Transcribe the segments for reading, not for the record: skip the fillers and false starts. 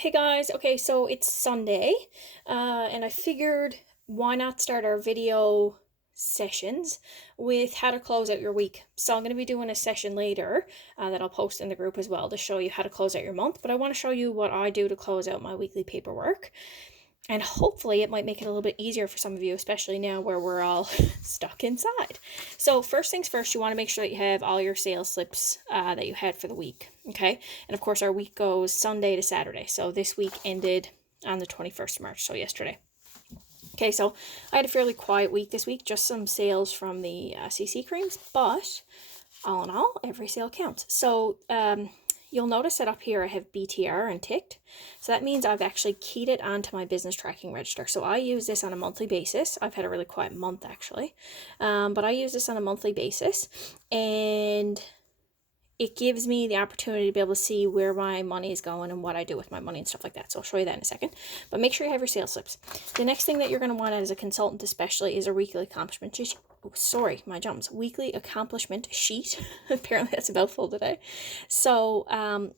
Hey guys, okay, so it's Sunday, and I figured why not start our video sessions with how to close out your week. So I'm going to be doing a session later that I'll post in the group as well to show you how to close out your month, but I want to show you what I do to close out my weekly paperwork. And hopefully it might make it a little bit easier for some of you, especially now where we're all stuck inside. So first things first, you want to make sure that you have all your sales slips that you had for the week, okay? And of course, our week goes Sunday to Saturday. So this week ended on the 21st of March, so yesterday. Okay, so I had a fairly quiet week this week, just some sales from the CC creams, but all in all, every sale counts. So you'll notice that up here I have BTR and ticked. So that means I've actually keyed it onto my business tracking register. So I use this on a monthly basis. I've had a really quiet month actually, but I use this on a monthly basis, and it gives me the opportunity to be able to see where my money is going and what I do with my money and stuff like that. So I'll show you that in a second. But make sure you have your sales slips. The next thing that you're going to want as a consultant especially is a weekly accomplishment sheet. Oh, sorry, my jumps. Weekly accomplishment sheet. Apparently that's a mouthful today. So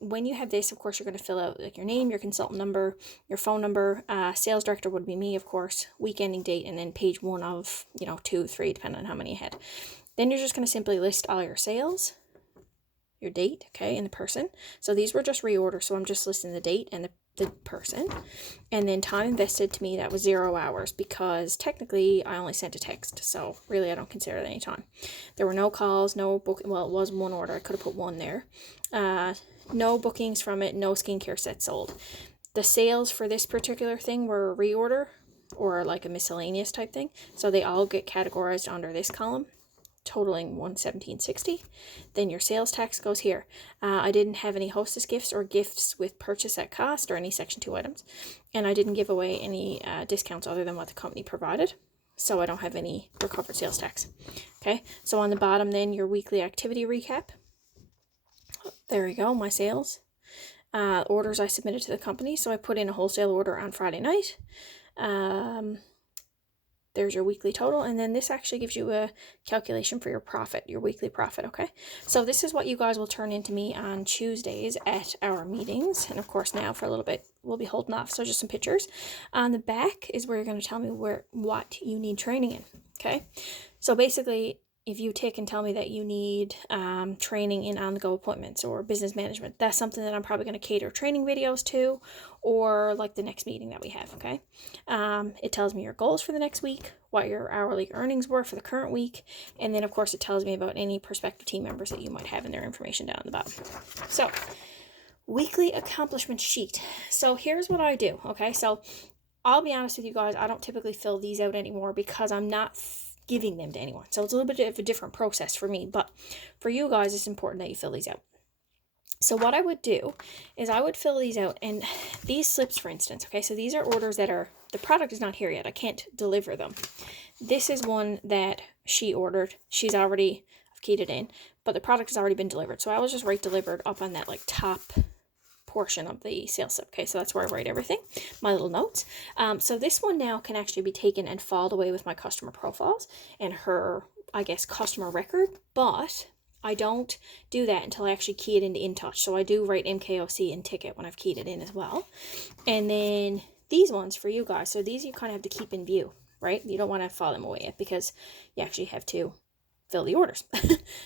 when you have this, of course, you're going to fill out like your name, your consultant number, your phone number. Sales director would be me, of course, week ending date, and then page 1 of, 2, 3, depending on how many you had. Then you're just going to simply list all your sales, your date, okay, and the person. So these were just reorders, so I'm just listing the date and the person. And then time invested, to me that was 0 hours, because technically I only sent a text, so really I don't consider it any time. There were no calls, no book. Well, it was one order, I could have put one there. No bookings from it, no skincare sets sold. The sales for this particular thing were a reorder or like a miscellaneous type thing, so they all get categorized under this column, totaling $117.60. Then your sales tax goes here. I didn't have any hostess gifts or gifts with purchase at cost or any section 2 items, and I didn't give away any discounts other than what the company provided, so I don't have any recovered sales tax. Okay, so on the bottom then, your weekly activity recap. There we go, my sales. Orders I submitted to the company, so I put in a wholesale order on Friday night. There's your weekly total, and then this actually gives you a calculation for your profit, your weekly profit, okay? So this is what you guys will turn into me on Tuesdays at our meetings, and of course now for a little bit we'll be holding off, so just some pictures. On the back is where you're going to tell me what you need training in, okay? So basically, if you tick and tell me that you need training in on-the-go appointments or business management, that's something that I'm probably going to cater training videos to, or like the next meeting that we have, okay? It tells me your goals for the next week, what your hourly earnings were for the current week, and then of course it tells me about any prospective team members that you might have in their information down at the bottom. So, weekly accomplishment sheet. So here's what I do, okay? So I'll be honest with you guys, I don't typically fill these out anymore because I'm not giving them to anyone. So it's a little bit of a different process for me, but for you guys, it's important that you fill these out. So what I would do is I would fill these out, and these slips, for instance, okay, so these are orders that are, the product is not here yet. I can't deliver them. This is one that she ordered. She's already, I've keyed it in, but the product has already been delivered. So I will just write delivered up on that like top portion of the sales slip. Okay, so that's where I write everything, my little notes. So this one now can actually be taken and filed away with my customer profiles and her, I guess, customer record, but I don't do that until I actually key it into InTouch. So I do write MKOC and ticket when I've keyed it in as well. And then these ones for you guys, so these you kind of have to keep in view, right? You don't want to file them away yet because you actually have to fill the orders.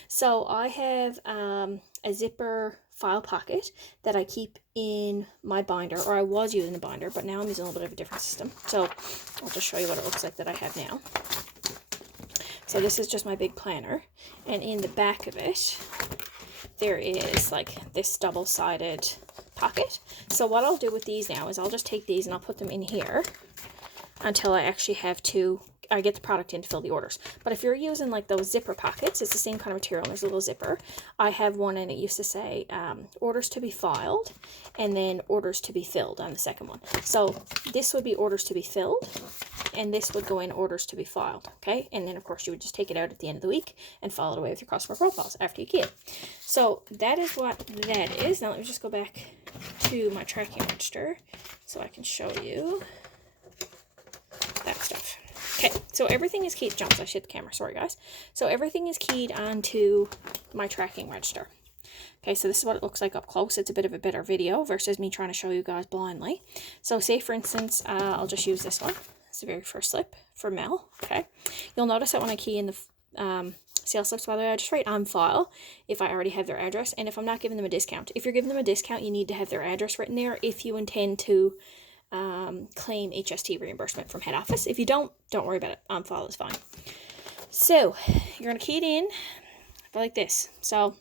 So I have a zipper file pocket that I keep in my binder, or I was using a binder, but now I'm using a little bit of a different system. So I'll just show you what it looks like that I have now. So this is just my big planner, and in the back of it there is like this double-sided pocket. So what I'll do with these now is I'll just take these and I'll put them in here until I actually have to, I get the product in to fill the orders. But if you're using like those zipper pockets, it's the same kind of material, and there's a little zipper. I have one and it used to say orders to be filed and then orders to be filled on the second one. So this would be orders to be filled, and this would go in orders to be filed, okay? And then of course you would just take it out at the end of the week and file it away with your customer profiles after you key it. So that is what that is. Now let me just go back to my tracking register so I can show you that stuff. Okay, so everything is keyed. Jumps, I hit the camera, sorry guys. So everything is keyed onto my tracking register. Okay, so this is what it looks like up close. It's a bit of a better video versus me trying to show you guys blindly. So say for instance, I'll just use this one. It's the very first slip for Mel. Okay, you'll notice that when I key in the sales slips, by the way, I just write on file if I already have their address and if I'm not giving them a discount. If you're giving them a discount, you need to have their address written there if you intend to claim HST reimbursement from head office. If you don't worry about it. On file is fine. So you're going to key it in like this. So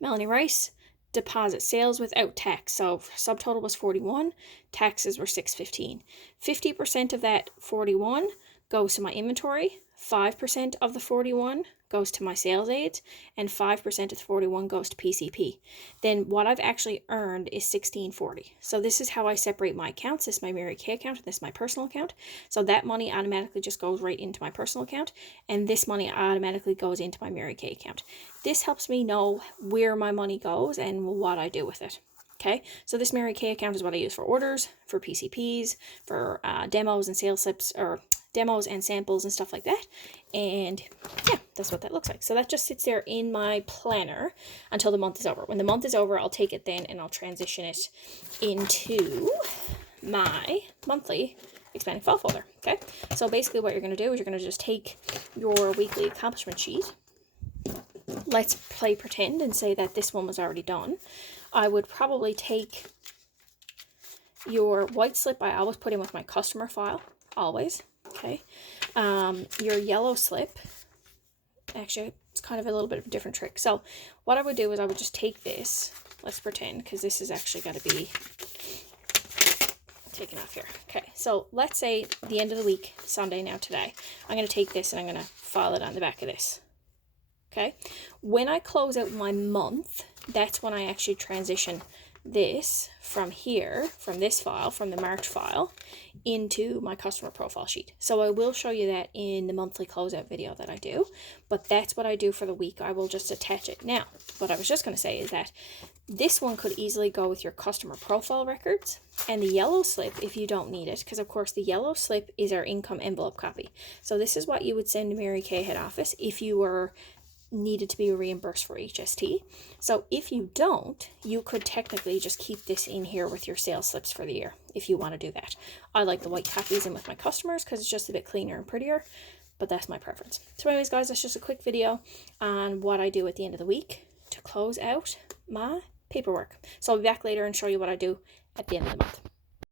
Melanie Rice, deposit sales without tax. So subtotal was 41, taxes were 615. 50% of that 41 goes to my inventory, 5% of the 41 goes to my sales aids, and 5% of the 41 goes to PCP. Then what I've actually earned is 1640. So this is how I separate my accounts. This is my Mary Kay account, and this is my personal account. So that money automatically just goes right into my personal account, and this money automatically goes into my Mary Kay account. This helps me know where my money goes and what I do with it. Okay, so this Mary Kay account is what I use for orders, for PCPs, for demos and sales slips, or demos and samples and stuff like that. And yeah, that's what that looks like. So that just sits there in my planner until the month is over. When the month is over, I'll take it then and I'll transition it into my monthly expanding file folder. Okay, so basically what you're going to do is you're going to just take your weekly accomplishment sheet. Let's play pretend and say that this one was already done. I would probably take your white slip I always put in with my customer file, always, okay? Your yellow slip, actually, it's kind of a little bit of a different trick. So what I would do is I would just take this, let's pretend, because this is actually going to be taken off here. Okay, so let's say the end of the week, Sunday now today, I'm going to take this and I'm going to file it on the back of this. Okay, when I close out my month, that's when I actually transition this from here, from this file, from the March file, into my customer profile sheet. So I will show you that in the monthly closeout video that I do, but that's what I do for the week. I will just attach it. Now, what I was just going to say is that this one could easily go with your customer profile records, and the yellow slip if you don't need it, because of course the yellow slip is our income envelope copy. So this is what you would send to Mary Kay head office if you were needed to be reimbursed for HST. So if you don't, you could technically just keep this in here with your sales slips for the year if you want to do that. I like the white copies in with my customers because it's just a bit cleaner and prettier, but that's my preference. So anyways, guys, that's just a quick video on what I do at the end of the week to close out my paperwork. So I'll be back later and show you what I do at the end of the month.